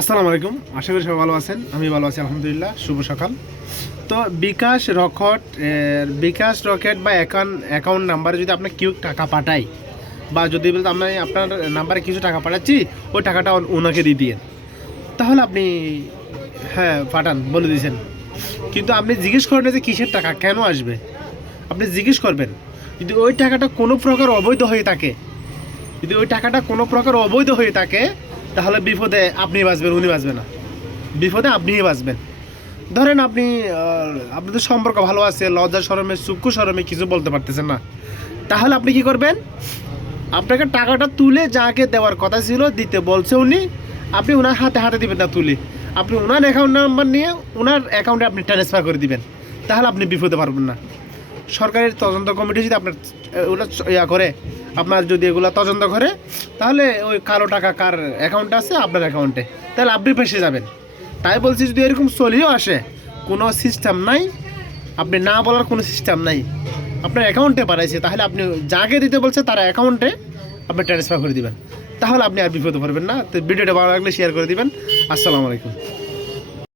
আসসালামু আলাইকুম, আশা করি সবাই ভালো আছেন। আমি ভালো আছি আলহামদুলিল্লাহ। শুভ সকাল। তো বিকাশ রকেট বা অ্যাকাউন্ট নাম্বারে যদি আপনার কেউ টাকা পাঠায় বা যদি বলতে আমি আপনার নাম্বারে কিছু টাকা পাঠাচ্ছি, ওই টাকাটা ওনাকে দিয়ে দিন, তাহলে আপনি হ্যাঁ পাঠান বলে দিয়েছেন। কিন্তু আপনি জিজ্ঞেস করেন যে কিসের টাকা, কেন আসবে, আপনি জিজ্ঞেস করবেন। যদি ওই টাকাটা কোনো প্রকার অবৈধ হয়ে থাকে, তাহলে বিপদে আপনি বাঁচবেন, উনি বাঁচবে না। বিপদে আপনিই বাঁচবেন। ধরেন আপনাদের সম্পর্ক ভালো আছে, লজ্জা শরমে সূক্ষ্ম শরমে কিছু বলতে পারতেছেন না, তাহলে আপনি কি করবেন? আপনাকে টাকাটা তুলে যাকে দেওয়ার কথা ছিল, দিতে বলছে উনি, আপনি ওনার হাতে হাতে দিবেন না, তুলে আপনি ওনার অ্যাকাউন্ট নাম্বার নিয়ে ওনার অ্যাকাউন্টে আপনি ট্রান্সফার করে দিবেন। তাহলে আপনি বিপদে পারবেন না। সরকারের তদন্ত কমিটি যদি আপনার ওগুলো করে, আপনার যদি এগুলো তদন্ত করে, তাহলে ওই কালো টাকা কার অ্যাকাউন্টে আছে, আপনার অ্যাকাউন্টে, তাহলে আপনি ফেসে যাবেন। তাই বলছি, যদি এরকম চলেও আসে, কোনো সিস্টেম নাই, আপনি না বলার কোনো সিস্টেম নাই, আপনার অ্যাকাউন্টে পাঠাইছে, তাহলে আপনি যাকে দিতে বলছে তার অ্যাকাউন্টে আপনি ট্রান্সফার করে দিবেন। তাহলে আপনি আর বিপদে পড়বেন না। তো ভিডিওটা ভালো লাগলে শেয়ার করে দিবেন। আসসালামু আলাইকুম।